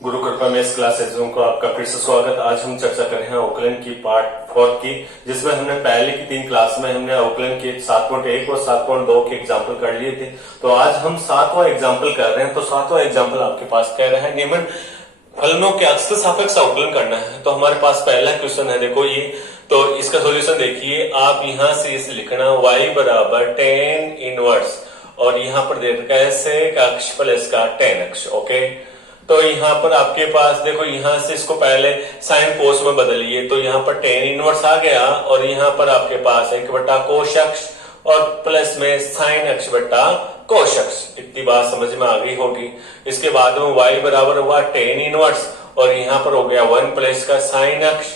गुरु कृपा में इस क्लासेस को आपका फिर से स्वागत। आज हम चर्चा कर रहे हैं अवकलन की पार्ट 4 की, जिसमें हमने पहले की 3 क्लास में हमने अवकलन के 7.1 और 7.2 के एग्जाम्पल कर लिए थे। तो आज हम 7वां एग्जाम्पल कर रहे हैं। तो 7वां एग्जाम्पल आपके पास कह रहा है निम्न फलनों के अक्ष सापेक्ष अवकलन करना है। तो हमारे पास पहला क्वेश्चन है, देखो ये। तो इसका सोल्यूशन देखिए, आप यहां से इसे लिखना y बराबर tan इनवर्स और यहाँ पर दे रखा है sec अक्ष प्लस का tan अक्ष। ओके, तो यहाँ पर आपके पास देखो, यहाँ से इसको पहले साइन कोस में बदलिए तो यहाँ पर tan इनवर्स आ गया और यहाँ पर आपके पास 1 कोश अक्ष और प्लस में साइन अक्ष बट्टा कोश अक्ष। इतनी बात समझ में आ गई होगी। इसके बाद में y बराबर हुआ tan इनवर्स और यहाँ पर हो गया 1 प्लस का साइन अक्ष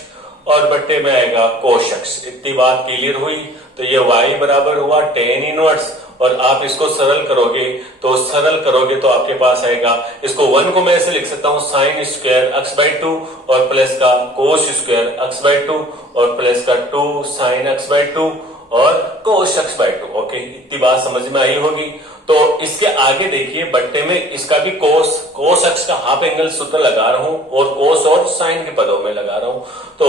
और बट्टे में आएगा कोश अक्ष। इतनी बात क्लियर हुई। तो ये y बराबर हुआ tan इनवर्स और आप इसको सरल करोगे तो आपके पास आएगा, इसको 1 को मैं ऐसे लिख सकता हूँ साइन स्क्वायर अक्स बाई 2 और प्लस का कोस स्क्वायर अक्स बाई 2 और प्लस का 2 साइन अक्स बाई 2 और कोस अक्स बाई 2। ओके, इतनी बात समझ में आई होगी। तो इसके आगे देखिए, बट्टे में इसका भी कोस अक्ष का हाफ एंगल सूत्र लगा रहा हूं और कोस और साइन के पदों में लगा रहा हूं। तो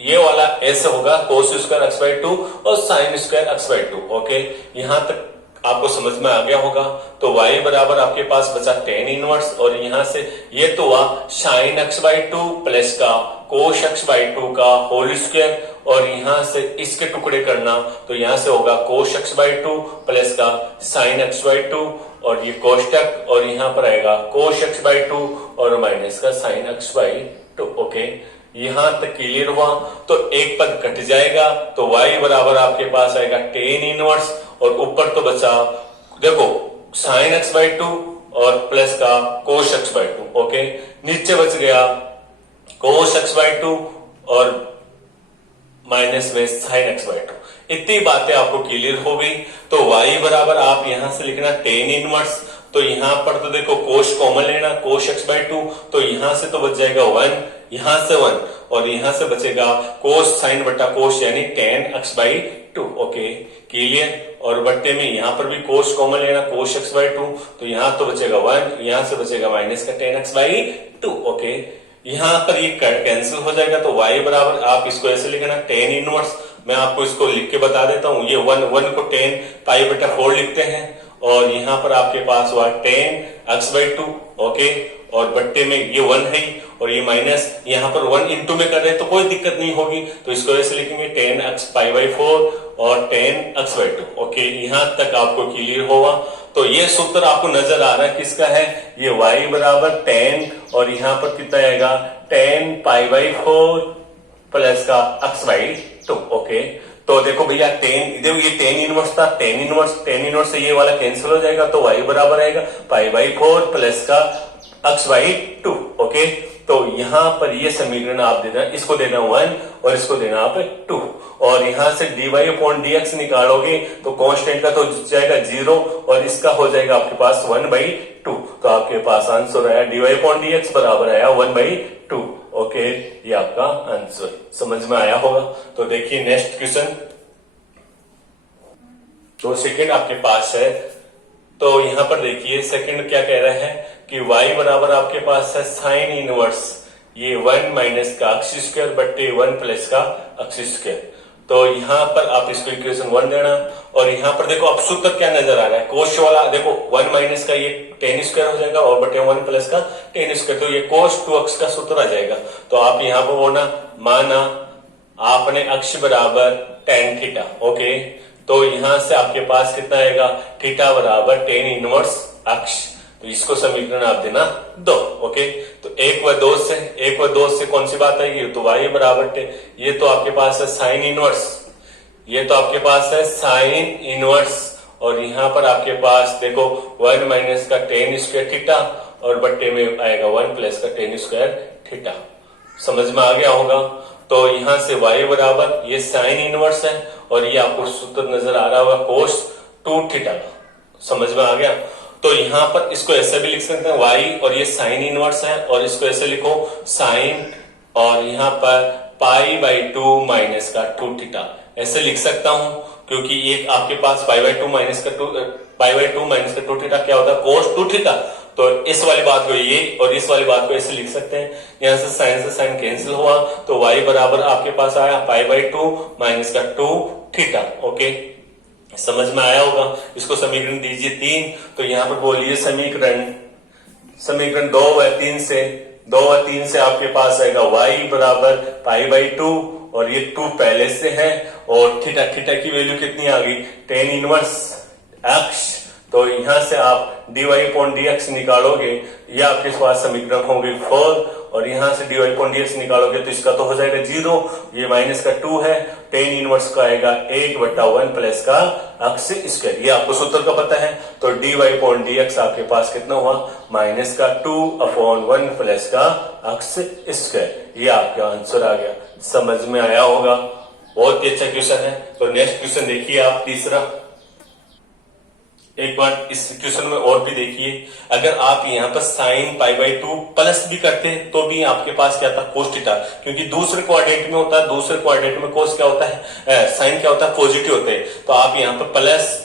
ये वाला ऐसे होगा कोस स्क्वायर अक्स बाई 2 और sine square x by 2। Okay, यहां तक आपको समझ में आ गया होगा। तो y बराबर आपके पास बचा tan इनवर्स और यहां से ये तो हुआ साइन अक्स बाई 2 प्लस का कोश अक्स बाई 2 का होल स्क्वायर और यहां से इसके टुकड़े करना तो यहां से होगा कोश अक्स बाई 2 प्लस का साइन अक्स बाई 2 और ये कोष्टक और यहां पर आएगा कोश अक्स बाई 2 और माइनस का साइन अक्स बाई 2। ओके, यहां तक क्लियर हुआ। तो एक पद कट जाएगा तो y बराबर आपके पास आएगा tan इनवर्स और ऊपर तो बचा देखो साइन एक्स बाई 2 और प्लस का कोश एक्स बाई 2। ओके, नीचे बच गया कोश एक्स बाई 2 और माइनस में साइन एक्स बाई 2। इतनी बातें आपको क्लियर हो गई। तो y बराबर आप यहां से लिखना tan इनवर्स, तो यहां पर तो देखो कोश कॉमन लेना कोश एक्स बाई 2, तो यहां से तो बच जाएगा 1, यहां से 1 और यहां से बचेगा कोस साइन बट्टा कोश यानी tan x by 2। Okay, clear. और बट्टे में यहां पर भी कोस कॉमन लेना कोश एक्स बाई 2, तो यहां तो बचेगा 1, यहां से बचेगा माइनस का tan एक्स बाई 2। ओके, यहां पर ये कैंसिल हो जाएगा। तो y बराबर आप इसको ऐसे लिखना tan इनवर्स, मैं आपको इसको लिख के बता देता हूं। ये 1 को tan पाई बटा 4 लिखते हैं और यहां पर आपके पास हुआ tan एक्स बाई 2। ओके, और बट्टे में ये 1 है और ये माइनस यहाँ पर 1 इंटू में कर रहे हैं तो कोई दिक्कत नहीं होगी। तो इसको ऐसे लिखेंगे tan एक्स पाई बाई 4 और tan एक्स बाई 2। ओके, यहां तक आपको क्लियर होगा। तो ये सूत्र आपको नजर आ रहा है किसका है, ये y बराबर tan और यहाँ पर कितना आएगा tan पाई बाई 4 प्लस का एक्स बाई 2। ओके, तो देखो भैया देखो ये tan इनवर्स था, tan इनवर्स से ये वाला कैंसिल हो जाएगा तो y बराबर आएगा पाई बाई 4 प्लस का एक्स बाई 2। ओके, तो यहां पर ये समीकरण आप देना, इसको देना 1 और इसको देना आप 2 और यहां से dy अपॉन dx निकालोगे तो कांस्टेंट का तो जाएगा 0 और इसका हो जाएगा आपके पास 1/2। तो आपके पास आंसर आया dy अपॉन dx बराबर आया 1/2। ओके, ये आपका आंसर समझ में आया होगा। तो देखिए नेक्स्ट क्वेश्चन, तो सेकंड आपके पास है। तो यहां पर देखिए सेकंड क्या कह रहा है कि y बराबर आपके पास है साइन इनवर्स ये 1 माइनस का अक्ष स्क्वायर बट्टे 1 प्लस का अक्ष स्क्वायर। तो यहां पर आप इसको इक्वेशन 1 देना और यहां पर देखो अब सूत्र क्या नजर आ रहा है, कोश वाला देखो 1 माइनस का ये tan स्क्वायर हो जाएगा और बटे 1 प्लस का tan स्क्वायर, तो ये कोश 2 अक्ष का सूत्र आ जाएगा। तो आप यहाँ पर बोलना माना आपने अक्ष बराबर tan थीटा। ओके, तो यहां से आपके पास कितना आएगा थीटा बराबर tan इनवर्स अक्ष, तो इसको समीकरण आप देना 2। ओके, तो 1 व 2 से कौन सी बात आएगी, तो y बराबर ये तो आपके पास है साइन इनवर्स, ये तो आपके पास है साइन इनवर्स और यहाँ पर आपके पास देखो 1 माइनस का tan स्क्वायर थीटा और बट्टे में आएगा 1 प्लस का tan स्क्वायर थीटा। समझ में आ गया होगा। तो यहां से y बराबर ये साइन इनवर्स है और ये आपको सूत्र नजर आ रहा होगा कोस 2 थीटा का। समझ में आ गया। तो यहाँ पर इसको ऐसे भी लिख सकते हैं y और ये साइन इनवर्स है और इसको ऐसे लिखो साइन और यहाँ पर पाई बाई 2 माइनस का 2 थीटा ऐसे लिख सकता हूं, क्योंकि ये आपके पास पाई बाई 2 माइनस का 2 थीटा क्या होता है कोस 2 थीटा। तो इस वाली बात को ये और इस वाली बात को ऐसे लिख सकते हैं, यहां से साइन कैंसिल हुआ तो y बराबर आपके पास आया π/2 माइनस का 2 थीटा। ओके, समझ में आया होगा। इसको समीकरण दीजिए 3, तो यहां पर बोलिए समीकरण 2 व 3 से आपके पास आएगा y बराबर π/2 और ये 2 पहले से है और थीटा की वैल्यू कितनी आ गई, tan इनवर्स x। तो यहां से आप dy/dx निकालोगे, ये आपके पास समीकरण होंगे 4 और यहां से dy/dx निकालोगे तो इसका तो हो जाएगा 0, ये माइनस का 2 है, tan इनवर्स का आएगा 1/1 प्लस का x स्क्वायर। ये आपको सूत्र का पता है, तो dy/dx आपके पास कितना हुआ, माइनस का 2/1 प्लस का x स्क्वायर। ये आपका आंसर आ गया। समझ में आया होगा, बहुत ही अच्छा क्वेश्चन है। तो नेक्स्ट क्वेश्चन देखिए आप, तीसरा। एक बार इस क्वेश्चन में और भी देखिए, अगर आप यहाँ पर साइन π/2 प्लस भी करते हैं तो भी आपके पास क्या था, कोस थीटा, क्योंकि दूसरे क्वाड्रेंट में होता है, दूसरे क्वाड्रेंट में कोस क्या होता है, साइन क्या होता है, पॉजिटिव होते हैं। तो आप यहाँ पर प्लस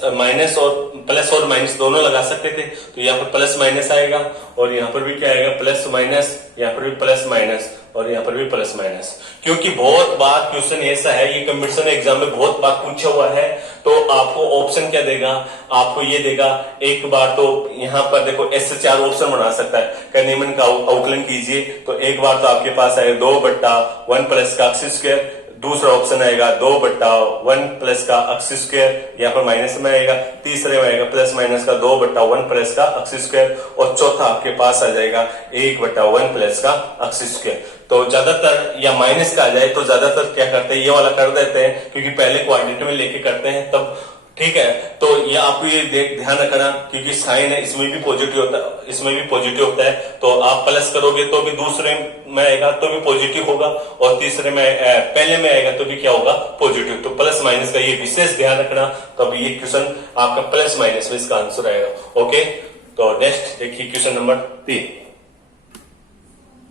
और माइनस दोनों लगा सकते थे, तो यहाँ पर प्लस माइनस आएगा और यहाँ पर भी क्या आएगा, प्लस माइनस, यहाँ पर भी प्लस माइनस और यहाँ पर भी प्लस माइनस। क्योंकि बहुत बार क्वेश्चन ऐसा है, ये कंपटीशन एग्जाम में बहुत बार पूछा हुआ है, तो आपको ऑप्शन क्या देगा, आपको ये देगा, एक बार तो यहाँ पर देखो ऐसे 4 ऑप्शन बना सकता है, कैनीमैन का आउटलाइन कीजिए, तो एक बार तो आपके पास आएगा 2/1 प्लस का x स्क्वायर, दूसरा ऑप्शन आएगा 2/1 प्लस का x स्क्वायर, यहाँ पर माइनस में आएगा, तीसरे में आएगा प्लस माइनस का 2/1 प्लस का x स्क्वायर और चौथा आपके पास आ जाएगा 1/1 प्लस का x स्क्वायर। तो ज्यादातर या माइनस का आ जाए तो ज्यादातर क्या करते हैं, ये वाला कर देते हैं, क्योंकि पहले क्वाड्रेंट में लेके करते हैं तब, ठीक है। तो ये आपको ये ध्यान रखना, क्योंकि साइन है, इसमें भी पॉजिटिव होता है, इसमें भी पॉजिटिव होता है, तो आप प्लस करोगे तो भी दूसरे में आएगा तो भी पॉजिटिव होगा और तीसरे में पहले में आएगा तो भी क्या होगा, पॉजिटिव। तो प्लस माइनस का ये विशेष ध्यान रखना, तब ये क्वेश्चन आपका प्लस माइनस में इसका आंसर आएगा। ओके, तो नेक्स्ट देखिए क्वेश्चन नंबर 3।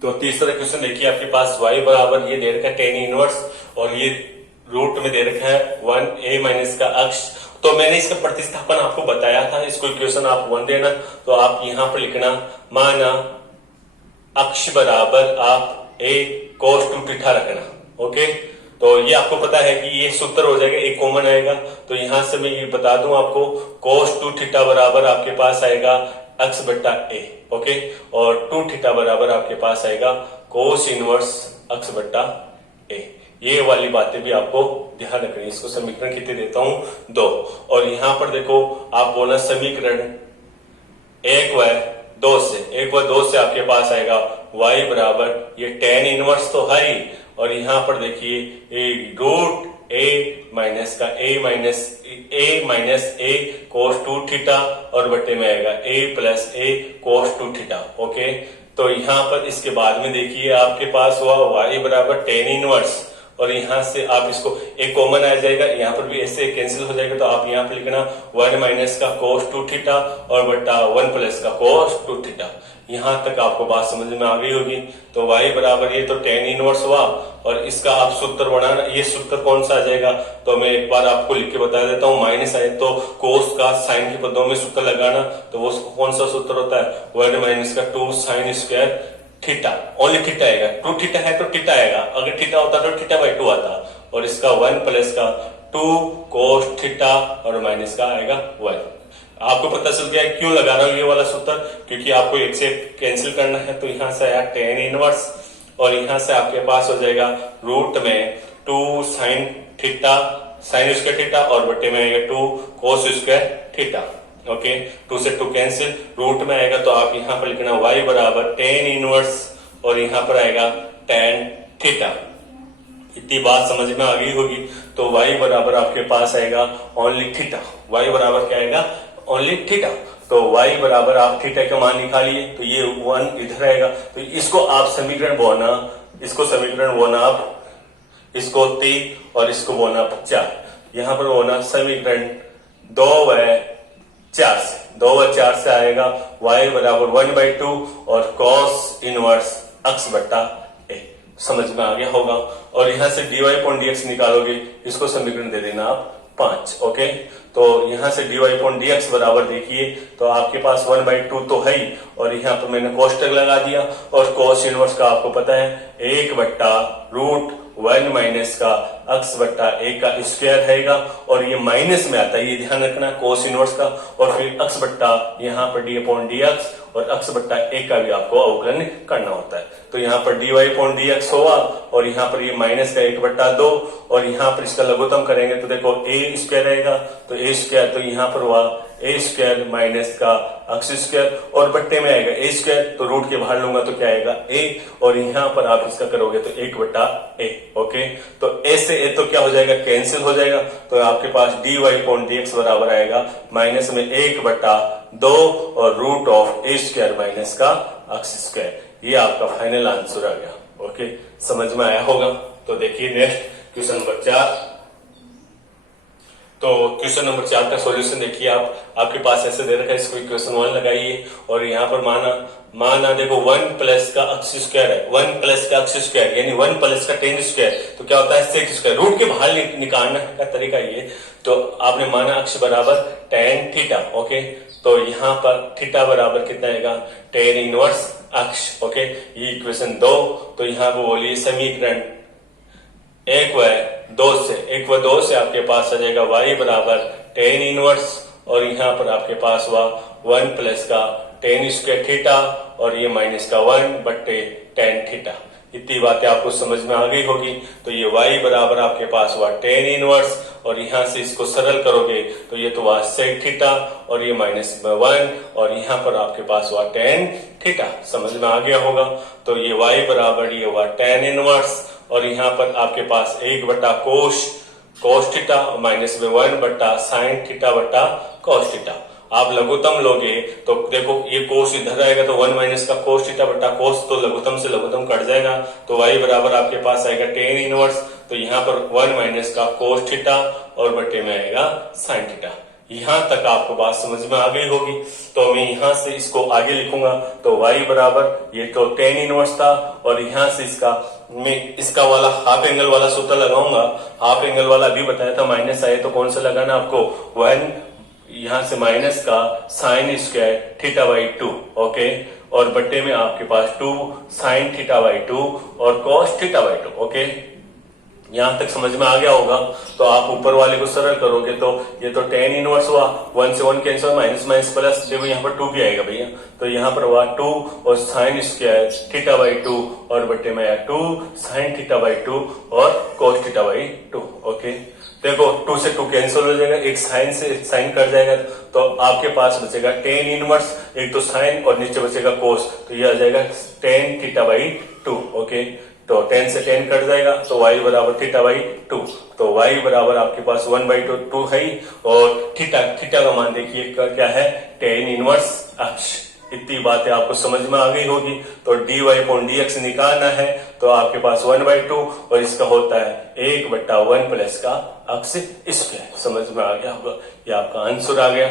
तो तीसरा क्वेश्चन देखिए, आपके पास y बराबर ये दे रखा है tan इनवर्स और ये रूट में दे रखा है 1a माइनस का x। तो मैंने इसका प्रतिस्थापन आपको बताया था, इसको इक्वेशन आप 1 देना, तो आप यहां पर लिखना, माना अक्ष बराबर आप a cos 2 थीटा रखना। ओके, तो ये आपको पता है कि ये सूत्र हो जाएगा, एक कॉमन आएगा, तो यहां से मैं ये बता दूं आपको, cos 2 थीटा बराबर आपके पास आएगा x/a। ओके, और 2 थीटा बराबर आपके पास आएगा cos इनवर्स x/a। ये वाली बातें भी आपको ध्यान रखनी। इसको समीकरण कितने देता हूं, 2, और यहां पर देखो आप बोला समीकरण 1 व 2 से आपके पास आएगा y बराबर ये tan इनवर्स तो है ही, और यहां पर देखिए रूट a माइनस का a minus a cos 2 theta और बटे में आएगा a plus a cos 2 theta. Okay, तो यहां पर इसके बाद में देखिए आपके पास हुआ y बराबर tan इनवर्स, और यहां से आप इसको एक कॉमन आ जाएगा, यहाँ पर भी ऐसे कैंसिल हो जाएगा, तो आप यहाँ पर लिखना 1 माइनस का cos 2 थीटा और बटा 1 प्लस का cos 2 थीटा। यहां तक आपको बात समझ में आ गई होगी। तो y बराबर ये तो tan इनवर्स हुआ, और इसका आप सूत्र बनाना, ये सूत्र कौन सा आ जाएगा, तो मैं एक बार आपको लिख के बता देता हूँ। माइनस आए तो cos का साइन के पदों में सूत्र लगाना, तो वो कौन सा सूत्र होता है, 1 माइनस का 2 sine square theta, only theta आएगा, 2 थीटा है तो थीटा आएगा, अगर थीटा होता तो θ/2 आता, और इसका 1 प्लस का 2 cos थीटा और माइनस का आएगा 1। आपको पता चल गया क्यों लगा रहा हूं ये वाला सूत्र, क्योंकि आपको एक से कैंसिल करना है। तो यहां से आया tan इनवर्स, और यहां से आपके पास हो जाएगा रूट में 2 sine theta, sine square theta और बटे में आएगा 2 cos स्क्वायर थीटा। ओके, 2 से 2 कैंसिल, रूट में आएगा तो आप यहां पर लिखना y बराबर tan इनवर्स और यहां पर आएगा tan थीटा। इतनी बात समझ में आ गई होगी। तो y बराबर आपके पास आएगा ओनली थीटा, y बराबर क्या आएगा, ओनली थीटा। तो y बराबर आप थीटा का मान निकालिए, तो ये 1 इधर आएगा, तो इसको आप समीकरण बोना, इसको समीकरण बोना आप, इसको 3 और इसको बोना 4। यहां पर बोना समीकरण 2 व 4 से आएगा y बराबर 1/2 और cos इनवर्स x/a। समझ में आ गया होगा। और यहां से dy/dx निकालोगे, इसको समीकरण दे देना आप 5। ओके, तो यहाँ से dy/dx बराबर देखिए तो आपके पास 1/2 तो है ही, और यहाँ पर मैंने कोष्टक लगा दिया, और कोस इनवर्स का आपको पता है 1/√1 माइनस का अक्स बट्टा ए का स्क्वायर रहेगा, और ये माइनस में आता है, ये ध्यान रखना कोस इनवर्स का, और फिर अक्स बट्टा यहाँ पर d/dx और अक्स बट्टा ए का भी आपको अवकलन करना होता है। तो यहाँ पर dy/dx होगा, और यहाँ पर ये माइनस का 1/2, और यहाँ पर इसका लघुत्तम करेंगे तो देखो ए स्क्वायर रहेगा, तो ए स्क्वायर, तो यहाँ पर हुआ ए स्क्वायर माइनस का अक्स स्क्वायर, और बट्टे में आएगा ए स्क्वायर, तो रूट के बाहर लूंगा तो क्या आएगा ए, और यहाँ पर आप इसका करोगे तो 1/a। ओके, तो ए से ए तो क्या हो जाएगा, कैंसिल हो जाएगा, तो आपके पास dy/dx बराबर आएगा माइनस में 1/2 और root of a square minus का अक्स स्क्वायर। ये आपका फाइनल आंसर आ गया। ओके, समझ में आया होगा। तो देखिए नेक्स्ट क्वेश्चन नंबर 4। तो क्वेश्चन नंबर 4 का सॉल्यूशन देखिए आप, आपके पास ऐसे दे रखा है, इसको इक्वेशन 1 लगाइए, और यहाँ पर माना देखो 1 प्लस का अक्स स्क्वायर है, 1 प्लस का अक्स स्क्वायर यानी 1 प्लस का टेन स्क्वायर, तो क्या होता है सेक स्क्वायर, रूट के बाहर निकालने का तरीका ये। तो आपने माना अक्स बराबर टेन थीटा। ओके, तो यहाँ पर थीटा बराबर कितना आएगा, टेन इनवर्स अक्स। ओके, ये इक्वेशन 2। तो यहाँ पर बोलिए समीकरण 1 व 2 से आपके पास आ जाएगा y बराबर टेन इनवर्स, और यहाँ पर आपके पास हुआ 1 प्लस का टेन स्क्वायर थीटा, और ये माइनस का 1 बट्टे टेन थीटा। इतनी बातें आपको समझ में आ गई होगी। तो ये y बराबर आपके पास हुआ टेन इनवर्स, और यहाँ से इसको सरल करोगे तो ये तो हुआ सेक थीटा, और ये माइनस 1, और यहाँ पर आपके पास हुआ टेन थीटा। समझ में आ गया होगा। तो ये y बराबर ये हुआ टेन इनवर्स, और यहाँ पर आपके पास 1 कोस थीटा माइनस में 1 बट्टा साइन थीटा बट्टा कोस थीटा। आप लघुत्तम लोगे तो देखो ये कोस इधर आएगा, तो 1 माइनस का कोस थीटा बट्टा कोस, तो लघुत्तम से लघुत्तम कट जाएगा, तो y बराबर आपके पास आएगा टेन इनवर्स, तो यहाँ पर 1 माइनस का कोस थीटा और बट्टे में आएगा साइन थीटा। यहां तक आपको बात समझ में आ गई होगी। तो मैं यहां से इसको आगे लिखूंगा, तो y बराबर ये तो टेन इनवर्स था, और यहां से मैं इसका वाला हाफ एंगल वाला सूत्र लगाऊंगा। हाफ एंगल वाला अभी बताया था, माइनस आए तो कौन सा लगाना आपको, 1 यहां से माइनस का sine square theta by 2। Okay, और बट्टे में आपके पास 2 साइन थीटा बाई 2 और कॉस थीटा बाई 2। ओके, यहां तक समझ में आ गया होगा। तो आप ऊपर वाले को सरल करोगे तो ये तो टेन इनवर्स हुआ, 1 से 1 कैंसिल, माइनस माइनस प्लस, देखो यहाँ पर 2 भी आएगा भैया, तो यहाँ पर हुआ 2 और साइन स्क्वायर थीटा बाई 2, और बट्टे में आया 2 साइन थीटा बाई 2 और कोस थीटा बाई 2। ओके, देखो 2 से 2 कैंसिल हो जाएगा, एक साइन से एक साइन कट जाएगा, तो आपके पास बचेगा टेन इनवर्स, एक तो साइन और नीचे बचेगा कोस, तो ये आ जाएगा टेन थीटा बाई 2। ओके, तो 10 से 10 कट जाएगा, तो y बराबर थीटा बाई 2, तो y बराबर आपके पास 1/2 है, और थीटा का मान देखिए क्या है, टेन इनवर्स अक्ष। इतनी बातें आपको समझ में आ गई होगी। तो dy/dx निकालना है, तो आपके पास 1/2 और इसका होता है 1/1 प्लस का अक्ष स्क्वायर। समझ में आ गया होगा, ये आपका आंसर आ गया।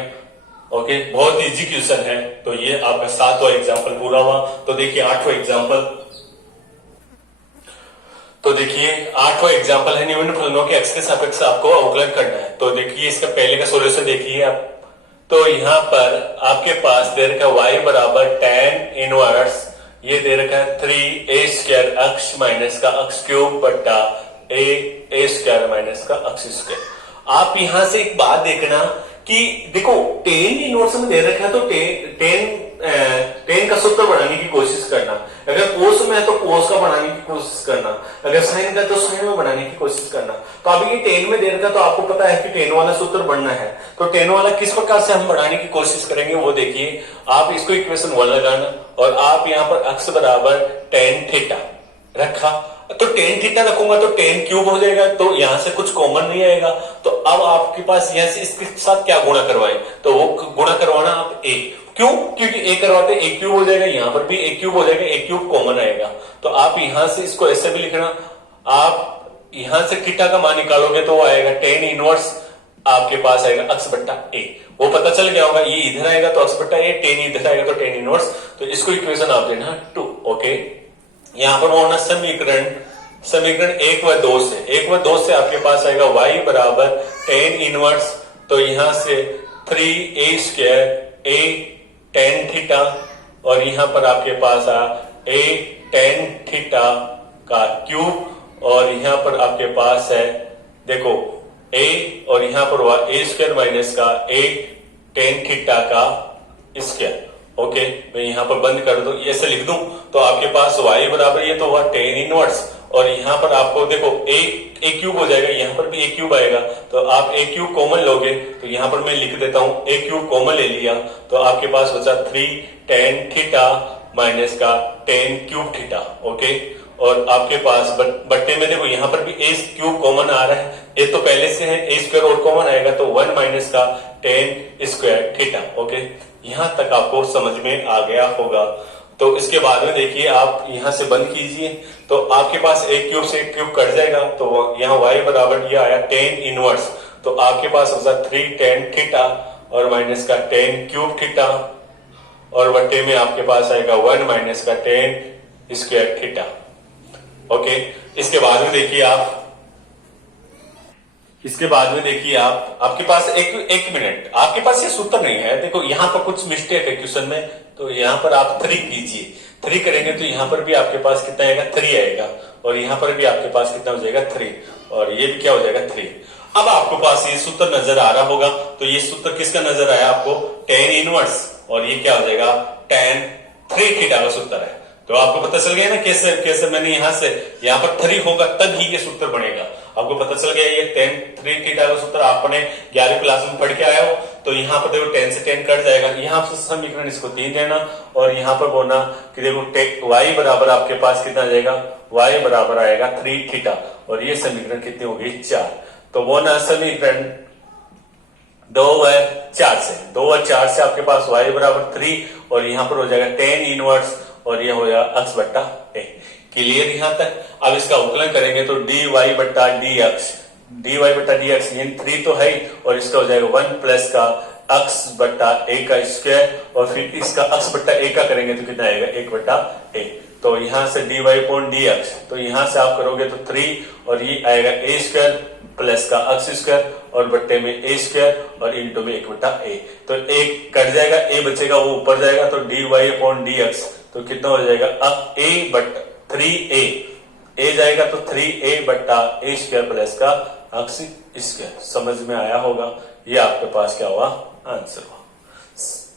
ओके, बहुत इजी क्वेश्चन है। तो ये आपका 7वां एग्जाम्पल पूरा हुआ। तो देखिए 8वां एग्जाम्पल, तो देखिए 8वां एग्जाम्पल है, निम्न फलनों के x के सापेक्ष आपको अवकलन करना है। तो देखिए इसका पहले का सॉल्यूशन देखिए आप। तो यहाँ पर आपके पास दे रखा है y बराबर टेन इनवर्स, ये दे रखा है 3a स्क्वायर अक्ष माइनस का अक्ष क्यूब बट्टा a स्क्वायर माइनस का अक्ष स्क्वायर। आप यहां से एक बात देखना कि देखो टेन इनवर्स में दे रखा है, तो टेन का सूत्र बनाने की कोशिश करना, अगर कोस में है तो कोस का बनाने की कोशिश करना, अगर साइन का तो साइन में बनाने की कोशिश करना। तो अभी ये टेन में दे रखा, तो आपको पता है कि टेन वाला सूत्र बनना है, तो टेन वाला किस प्रकार से हम बनाने की कोशिश करेंगे वो देखिए। आप इसको इक्वेशन 1 लगाना, और आप यहाँ पर अक्स बराबर टेन थीटा रखा, तो टेन थीटा रखूंगा तो टेन क्यूब हो जाएगा, तो यहां से कुछ कॉमन नहीं आएगा। तो अब आपके पास यहां से इसके साथ क्या गुणा करवाए, तो वो गुणा करवाना आप a, क्यों, क्योंकि a करवाते a क्यूब हो जाएगा, यहाँ पर भी a क्यूब हो जाएगा, a क्यूब कॉमन आएगा। तो आप यहां से इसको ऐसे भी लिखना, आप यहां से थीटा का मान निकालोगे तो वो आएगा टेन इनवर्स, आपके पास आएगा अक्स बट्टा a, वो पता चल गया होगा, ये इधर आएगा तो अक्स बट्टा a, टेन इधर आएगा तो टेन इनवर्स। तो इसको इक्वेशन आप देना 2। ओके, यहाँ पर होना समीकरण 1 व 2 से आपके पास आएगा y बराबर टेन इनवर्स तो यहां से 3a² a tan थीटा और यहां पर आपके पास आ a tan थीटा का क्यूब और यहां पर आपके पास है देखो a और यहां पर हुआ a² माइनस का a tan थीटा का स्क्वायर। ओके, मैं यहां पर बंद कर दूं, ऐसे लिख दूं तो आपके पास y बराबर ये तो हुआ tan इनवर्स और यहां पर आपको देखो a क्यूब हो जाएगा, यहां पर भी a क्यूब आएगा तो आप a क्यूब कॉमन लोगे तो यहां पर मैं लिख देता हूं a क्यूब कॉमन ले लिया तो आपके पास बचा 3 tan थीटा माइनस का tan क्यूब थीटा। ओके, और आपके पास बट्टे में देखो यहां पर भी a क्यूब कॉमन आ रहा है, a तो पहले से है, a स्क्वायर और कॉमन आएगा तो 1 माइनस का tan स्क्वायर थीटा। ओके, यहां तक आपको समझ में आ गया होगा। तो इसके बाद में देखिए आप यहां से बंद कीजिए तो आपके पास एक क्यूब से एक क्यूब कट जाएगा तो यहाँ y बराबर ये आया tan इनवर्स तो आपके पास होगा 3 tan थीटा और माइनस का tan क्यूब थीटा और बट्टे में आपके पास आएगा 1 माइनस का tan स्क्वायर थीटा। ओके, इसके बाद में देखिए आपके पास एक मिनट, आपके पास ये सूत्र नहीं है, देखो यहाँ पर कुछ मिस्टेक है क्वेश्चन में तो यहाँ पर आप 3 कीजिए, 3 करेंगे तो यहाँ पर भी आपके पास कितना आएगा 3 आएगा और यहाँ पर भी आपके पास कितना हो जाएगा 3 और ये भी क्या हो जाएगा 3। अब आपके पास ये सूत्र नजर आ रहा होगा तो ये सूत्र किसका नजर आया आपको tan इनवर्स और ये क्या हो जाएगा tan 3 थीटा का सूत्र है। तो आपको पता चल गया ना कैसे मैंने यहाँ पर 3 होगा तब ही ये सूत्र बनेगा। आपको पता चल गया ये tan 3 थीटा का सूत्र आपने 11वीं क्लास में पढ़ के आया हो तो यहाँ पर देखो tan से tan कट जाएगा, यहाँ से समीकरण इसको 3 देना और यहाँ पर बोलना कि देखो y बराबर आपके पास कितना आ जाएगा, y बराबर आएगा 3 थीटा और ये समीकरण कितनी होगी 4। तो वो ना समीकरण 2 और 4 से आपके पास y बराबर 3 और यहाँ पर हो जाएगा tan इनवर्स और ये हो जाएगा x बट्टा a। क्लियर यहाँ तक? अब इसका उकलन करेंगे तो dy बट्टा dx यानी 3 तो है ही और इसका हो जाएगा 1 प्लस का x बट्टा a का स्क्वायर और फिर इसका x बट्टा a का करेंगे तो कितना आएगा 1 बट्टा a। तो यहाँ से dy अपॉन dx तो यहाँ से आप करोगे तो 3 और ये आएगा a स्क्वायर प्लस का x स्क्वायर और बट्टे में a स्क्वायर और इंटू में 1 बट्टा a। तो एक कट जाएगा, a बचेगा वो ऊपर जाएगा तो dy अपॉन dx तो कितना हो जाएगा अब a बट्टा 3a जाएगा तो 3a बट्टा a स्क्वायर प्लस का x स्क्वायर। समझ में आया होगा? ये आपके पास क्या हुआ आंसर हुआ।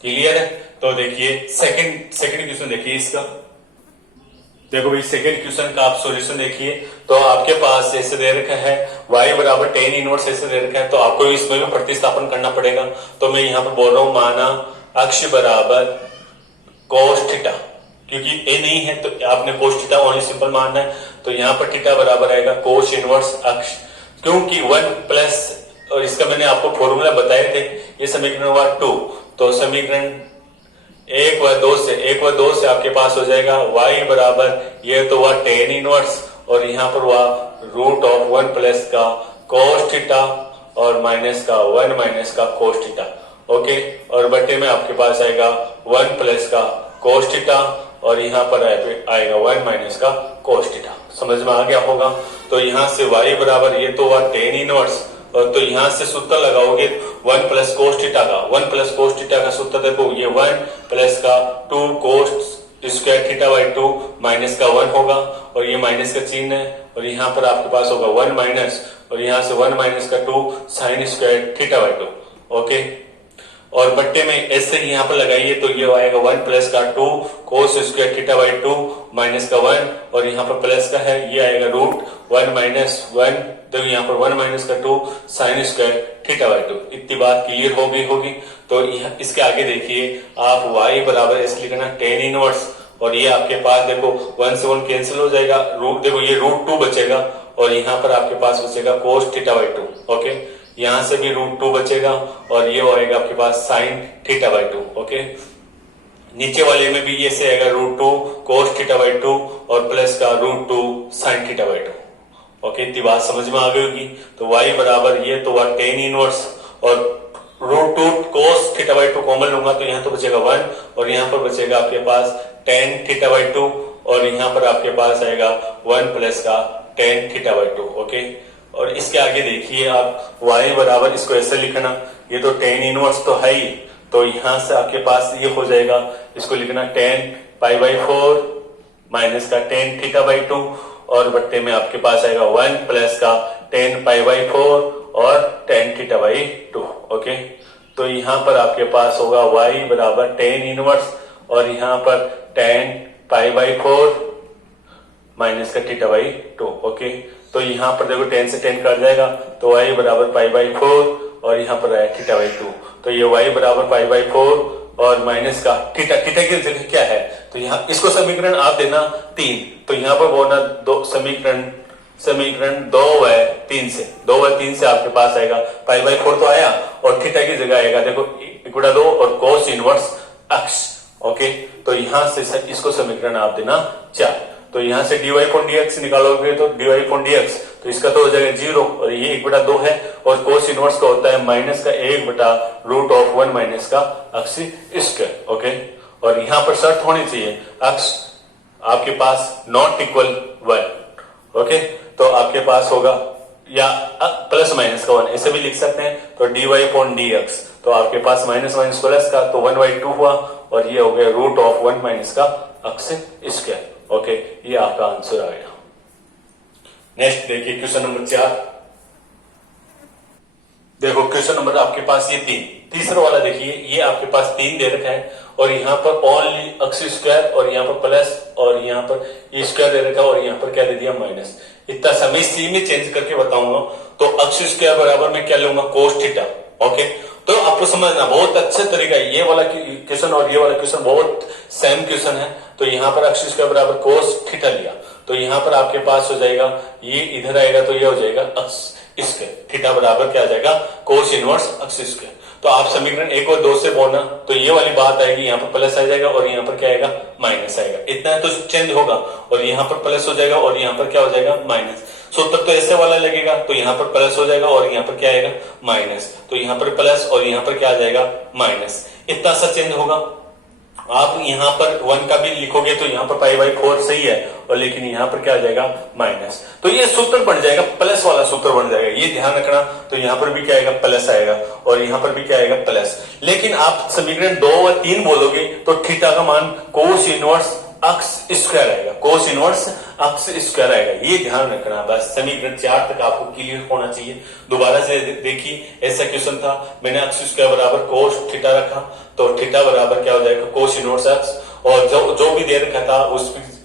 क्लियर है? तो देखिए सेकंड क्वेश्चन देखिए इसका। देखो भाई सेकंड क्वेश्चन का आप सॉल्यूशन देखिए तो आपके पास ऐसे दे रखा है y बराबर tan इनवर्स ऐसे दे रखा है तो आपको इसमें भी प्रतिस्थापन करना पड़ेगा। तो मैं यहाँ पर बोल रहा हूं माना अक्ष बराबर cos थीटा, क्योंकि a नहीं है तो आपने cos थीटा ओनली सिंपल मानना है तो यहाँ पर थीटा बराबर आएगा cos इनवर्स अक्ष, क्योंकि 1 प्लस और इसका मैंने आपको फॉर्मूला बताए थे, ये समीकरण हुआ 2 तो समीकरण 1 व 2 से आपके पास हो जाएगा y बराबर ये तो हुआ tan इनवर्स और यहाँ पर हुआ रूट ऑफ 1 प्लस का cos थीटा और माइनस का 1 माइनस का cos थीटा। ओके, और बट्टे में आपके पास आएगा 1 प्लस का cos थीटा और यहाँ पर आएगा 1 माइनस का cos थीटा। समझ में आ गया होगा? तो यहाँ से y बराबर ये तो हुआ tan इनवर्स और तो यहाँ से सूत्र लगाओगे 1 प्लस cos थीटा का, 1 प्लस cos थीटा का सूत्र देखो ये 1 प्लस का 2 cos square theta by 2 minus का 1 होगा और ये माइनस का चिन्ह है और यहाँ पर आपके पास होगा 1 माइनस और यहाँ से 1 माइनस का 2 sine square theta by 2। Okay, और बट्टे में ऐसे ही यहाँ पर लगाइए तो ये आएगा 1 प्लस का 2 cos square theta by 2 minus का 1 और यहाँ पर प्लस का है ये आएगा रूट 1 माइनस 1 देखो यहाँ पर 1 माइनस का 2 साइन स्क्वायर थीटा बाई 2। इतनी बात क्लियर हो गई होगी। तो इसके आगे देखिए आप y बराबर ऐसे लिखना tan इनवर्स और ये आपके पास देखो 1 से 1 कैंसिल हो जाएगा, रूट देखो ये रूट 2 बचेगा और यहाँ पर आपके पास बचेगा cos थीटा बाई 2। ओके, यहाँ से भी रूट 2 बचेगा और ये आएगा आपके पास साइन थीटा बाई 2। ओके, नीचे वाले में भी ये से आएगा रूट 2 cos थीटा बाई 2 और प्लस का root 2 sine theta by 2। Okay, इतनी बात समझ में आ गई होगी। तो y बराबर ये तो हुआ tan इनवर्स और root 2 cos theta by 2 common लूंगा तो यहाँ तो बचेगा 1 और यहाँ पर बचेगा आपके पास tan थीटा बाई 2 और यहाँ पर आपके पास आएगा 1 प्लस का tan थीटा बाई 2। ओके, और इसके आगे देखिए आप y बराबर, इसको ऐसे लिखना, ये तो tan इनवर्स तो है ही, तो यहां से आपके पास ये हो जाएगा, इसको लिखना tan पाई बाई 4 माइनस का tan थीटा बाई 2 और बट्टे में आपके पास आएगा 1 प्लस का tan पाई बाई 4 और tan थीटा बाई 2। ओके, तो यहां पर आपके पास होगा y बराबर tan इनवर्स और यहां पर tan पाई बाई 4 माइनस का थीटा बाई 2। ओके, तो यहां पर देखो 10 से 10 कट जाएगा, तो y बराबर पाई बाई 4 और यहाँ पर आया थीटा बाई 2, तो ये y बराबर पाई बाई 4 और माइनस का थीटा, थीटा की जगह क्या है, तो यहाँ इसको समीकरण आप देना 3, तो यहाँ पर बोलना दो समीकरण 2/3 से, 2/3 से आपके पास आएगा पाई बाई 4 तो आया और थीटा की जगह आएगा देखो 1/2 और कोस इनवर्स अक्ष। ओके, तो यहां से इसको समीकरण आप देना 4, तो यहां से dy अपॉन dx निकालोगे तो dy अपॉन dx, तो इसका तो हो जाएगा 0 और ये 1/2 है और कोस इनवर्स का होता है माइनस का 1/√1 माइनस का अक्ष स्क्वायर। ओके, और यहां पर शर्त होनी चाहिए अक्ष आपके पास नॉट इक्वल 1। ओके, तो आपके पास होगा या प्लस माइनस का 1 ऐसे भी लिख सकते हैं, तो dy अपॉन dx, तो आपके पास माइनस माइनस प्लस का तो 1/2 हुआ और ये हो गया √1 माइनस का अक्ष स्क्वायर। ओके, ये आपका आंसर आ गया। नेक्स्ट देखिए क्वेश्चन नंबर 4। देखो क्वेश्चन नंबर आपके पास ये 3, तीसरा वाला देखिए, ये आपके पास 3 दे रखा है और यहाँ पर ओनली अक्ष स्क्वायर और यहाँ पर प्लस और यहाँ पर ये स्क्वायर दे रखा है और यहाँ पर क्या दे दिया माइनस। इतना समय सी में चेंज करके बताऊंगा, तो अक्ष स्क्वायर बराबर मैं क्या लूंगा कोस थीटा। ओके, तो आपको समझना बहुत अच्छा तरीका है, ये वाला क्वेश्चन और ये वाला क्वेश्चन बहुत सेम क्वेश्चन है। तो यहाँ पर अक्ष स्क्वायर बराबर कोस थीटा लिया, तो यहाँ पर आपके पास हो जाएगा ये इधर आएगा तो ये हो जाएगा अक्ष स्क्वायर, थीटा बराबर क्या आ जाएगा कोस इनवर्स अक्ष स्क्वायर। तो आप समीकरण 1 और 2 से बोलना, तो ये वाली बात आएगी, यहाँ पर प्लस आ जाएगा और यहाँ पर क्या आएगा माइनस आएगा, इतना तो चेंज होगा और यहाँ पर प्लस हो जाएगा और यहाँ पर क्या हो जाएगा माइनस। सूत्र तो ऐसे वाला लगेगा, तो यहाँ पर प्लस हो जाएगा और यहाँ पर क्या आएगा माइनस, तो यहाँ पर प्लस और यहाँ पर क्या आ जाएगा माइनस, इतना सा चेंज होगा। आप यहाँ पर 1 का भी लिखोगे तो यहाँ पर पाई बाई 4 सही है और लेकिन यहाँ पर क्या आ जाएगा माइनस, तो ये सूत्र बन जाएगा प्लस वाला सूत्र बन जाएगा, ये ध्यान रखना। तो यहाँ पर भी क्या आएगा प्लस आएगा और यहाँ पर भी क्या आएगा प्लस, लेकिन आप समीकरण 2 व 3 बोलोगे तो थीटा का मान कोस इनवर्स अक्ष स्क्वायर आएगा, कोस इनवर्स अक्ष स्क्वायर आएगा, ये ध्यान रखना। बस समीकरण 4 तक आपको क्लियर होना चाहिए। दोबारा से देखिए, ऐसा क्वेश्चन था, मैंने अक्ष स्क्वायर बराबर कोस थीटा रखा, तो थीटा बराबर क्या हो जाएगा कोस इनवर्स अक्ष, और जो भी दे रखा था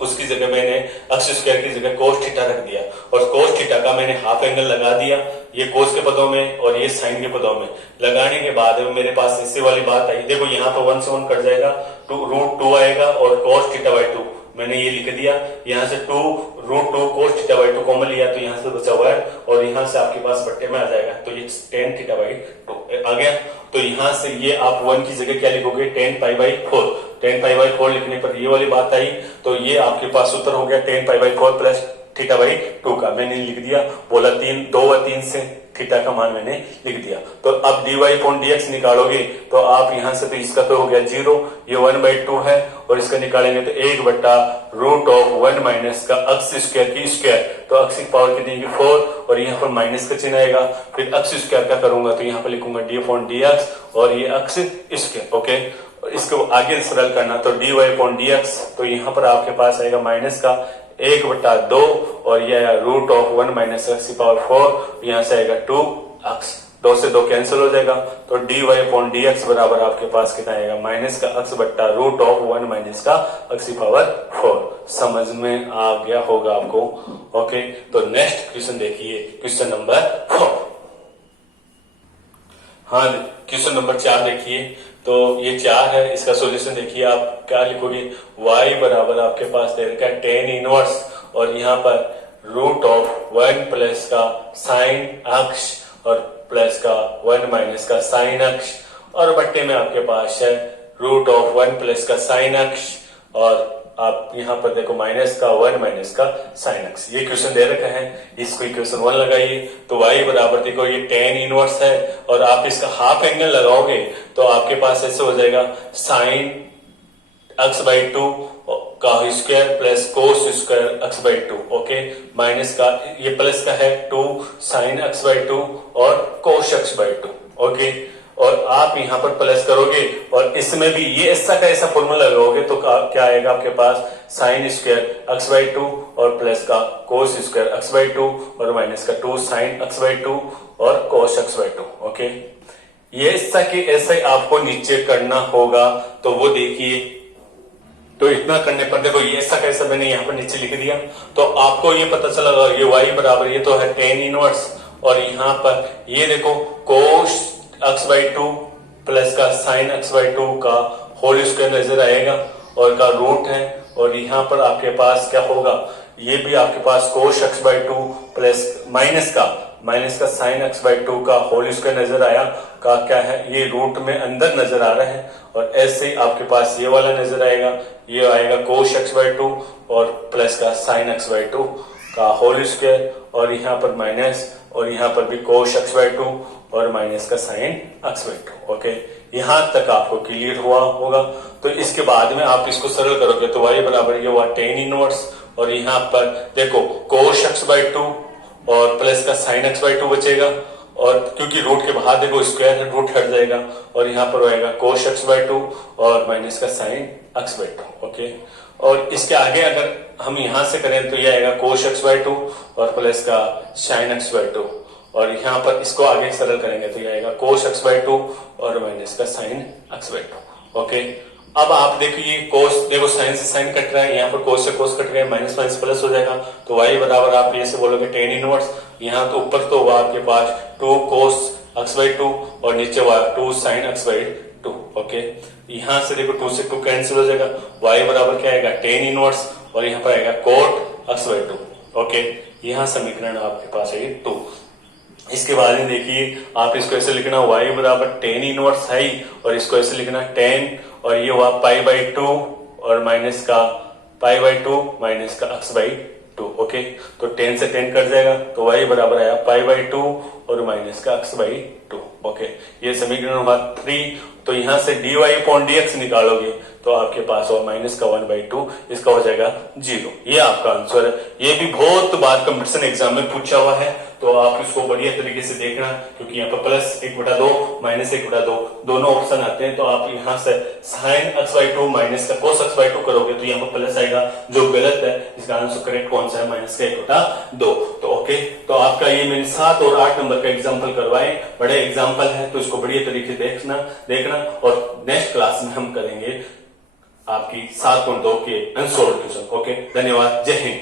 उसकी जगह मैंने अक्ष स्क्वायर की जगह कोस थीटा रख दिया और कोस थीटा का मैंने हाफ एंगल लगा दिया, ये कोस के पदों में और ये साइन के पदों में। लगाने के बाद मेरे पास ऐसे वाली बात आई, देखो यहाँ पर 1 से 1 कट जाएगा, √2 आएगा और कोस थीटा बाई 2 मैंने ये लिख दिया, यहाँ से 2√2 कोस थीटा बाई 2 कॉमन लिया तो यहाँ से बचा हुआ है और यहाँ से आपके पास बट्टे में आ जाएगा, तो ये tan थीटा बाई 2 आ गया। तो यहाँ से ये आप 1 की जगह क्या लिखोगे tan pi by 4, tan pi by 4 लिखने पर ये वाली बात आई, तो ये आपके पास सूत्र हो गया tan pi by 4 plus theta by 2 का मैंने लिख दिया, बोला 2 व 3 से थीटा का मान मैंने लिख दिया। तो अब dy अपॉन dx निकालोगे तो आप यहां से, तो इसका तो हो गया 0, ये 1/2 है और इसका निकालेंगे तो 1/√1 माइनस का अक्ष स्क्वायर की स्क्वायर, तो अक्ष की पावर कितनी है 4 और यहाँ पर माइनस का चिन्ह आएगा, फिर अक्ष स्क्वायर का करूंगा तो यहाँ पर लिखूंगा d अपॉन dx और ये अक्ष स्क्वायर। ओके, इसको आगे सरल करना तो dy अपॉन dx, तो यहाँ पर आपके पास आएगा माइनस का 1/2 और ये √1 माइनस अक्ष की पावर 4, यहाँ से आएगा 2 अक्ष, 2 से 2 कैंसिल हो जाएगा, तो dy अपॉन dx बराबर आपके पास कितना आएगा माइनस का अक्ष बट्टा √1 माइनस का अक्ष की पावर 4। समझ में आ गया होगा आपको। ओके, तो नेक्स्ट क्वेश्चन देखिए, क्वेश्चन नंबर 4। हाँ, क्वेश्चन नंबर 4 देखिए, तो ये 4 है, इसका सॉल्यूशन देखिए आप क्या लिखोगे, y बराबर आपके पास दे रखा है tan इनवर्स और यहाँ पर √1 प्लस का साइन अक्ष और प्लस का 1 माइनस का साइन अक्ष और बट्टे में आपके पास है √1 प्लस का साइन अक्ष और आप यहाँ पर देखो माइनस का 1 माइनस का साइन अक्ष। ये क्वेश्चन दे रखा है, इसको इक्वेशन 1 लगाइए, तो y बराबर देखो ये tan इनवर्स है और आप इसका हाफ एंगल लगाओगे तो आपके पास ऐसे हो जाएगा साइन अक्ष बाई 2 का square plus cos square x by two. Okay, minus का ये प्लस का है 2 साइन एक्स बाई टू और cos x by two. Okay, और आप यहाँ पर प्लस करोगे और इसमें भी ये ऐसा का ऐसा फॉर्मूला लगाओगे तो क्या आएगा आपके पास, sine square x by two और प्लस का cos square x by two और माइनस का 2 साइन एक्स बाई टू और cos x by two. Okay, ये ऐसा कि ऐसा ही आपको नीचे करना होगा। तो वो देखिए, तो इतना करने पर देखो ये ऐसा कैसा मैंने यहाँ पर नीचे लिख दिया, तो आपको ये पता चला ये y बराबर ये तो है टेन इनवर्स, और यहाँ पर ये देखो कोस एक्स बाई टू प्लस का साइन एक्स बाई टू का होल स्क्वायर नजर आएगा और का रूट है, और यहाँ पर आपके पास क्या होगा, ये भी आपके पास cos x by two plus minus का साइन एक्स बाई टू का होल स्क्वायर नजर आया, का क्या है ये रूट में अंदर नजर आ रहा है, और ऐसे ही आपके पास ये वाला नजर आएगा, ये आएगा कोस एक्स बाई टू और प्लस का साइन एक्स बाई टू का होल स्क्वायर, और यहाँ पर माइनस, और यहाँ पर भी कोस एक्स बाई टू और माइनस का sine x by two. Okay, यहाँ तक आपको क्लियर हुआ होगा। तो इसके बाद में आप इसको सरल करोगे तो y बराबर ये हुआ टेन इनवर्स, और यहाँ पर देखो कोस एक्स बाई टू और प्लस का साइन एक्स बाई टू बचेगा, और क्योंकि रूट के बाहर देखो स्क्वायर है, रूट हट जाएगा, और यहाँ पर आएगा कोस एक्स बाई टू और माइनस का sine x by two. Okay, और इसके आगे अगर हम यहाँ से करें तो ये आएगा कोस एक्स बाई टू और प्लस का साइन एक्स बाई टू, और यहाँ पर इसको आगे सरल करेंगे तो ये आएगा कोस एक्स बाई टू और माइनस का sine x by two. Okay, अब आप देखिए कोस, देखो साइन से साइन कट रहा है, यहाँ पर कोस से कोस कट गया, माइनस माइनस प्लस हो जाएगा, तो y बराबर आप ये से बोलोगे टेन इनवर्स, यहाँ तो ऊपर तो होगा आपके पास 2 कोस एक्स बाई टू और नीचे 2 sine x by two. Okay, यहाँ से देखो 2 से 2 कैंसिल हो जाएगा, y बराबर क्या आएगा टेन इनवर्स, और यहाँ पर आएगा cot x by two. Okay, यहाँ समीकरण आपके पास है 2। इसके बाद में देखिए आप इसको ऐसे लिखना y बराबर टेन इनवर्स है, और इसको ऐसे लिखना टेन, और ये हुआ पाई बाई टू और माइनस का पाई बाई टू माइनस का एक्स बाई टू। ओके, तो 10 से 10 कट जाएगा, तो y बराबर आया पाई बाई टू और माइनस का एक्स बाई टू। ओके, ये समीकरण हुआ 3। तो यहाँ से dy अपॉन dx निकालोगे तो आपके पास और माइनस का 1 बाई टू, इसका हो जाएगा 0। ये आपका आंसर है। ये भी बहुत बार कंपटीशन एग्जाम में पूछा हुआ है, तो आप इसको बढ़िया तरीके से देखना, क्योंकि यहाँ पर प्लस 1/2 माइनस 1/2 दोनों ऑप्शन आते हैं। तो आप यहाँ से sign x by to minus का कोस एक्स बाई टू करोगे तो यहाँ पर प्लस आएगा, जो गलत है। इसका आंसर करेक्ट कौन सा है, माइनस का 1/2। तो ओके, तो आपका ये मैंने 7 और 8 नंबर का एग्जाम्पल करवाए, बड़े एग्जाम्पल है, तो इसको बढ़िया तरीके से देखना, और नेक्स्ट क्लास में हम करेंगे आपकी 7.2 के अनसोल्व क्वेश्चन। ओके, धन्यवाद, जय हिंद।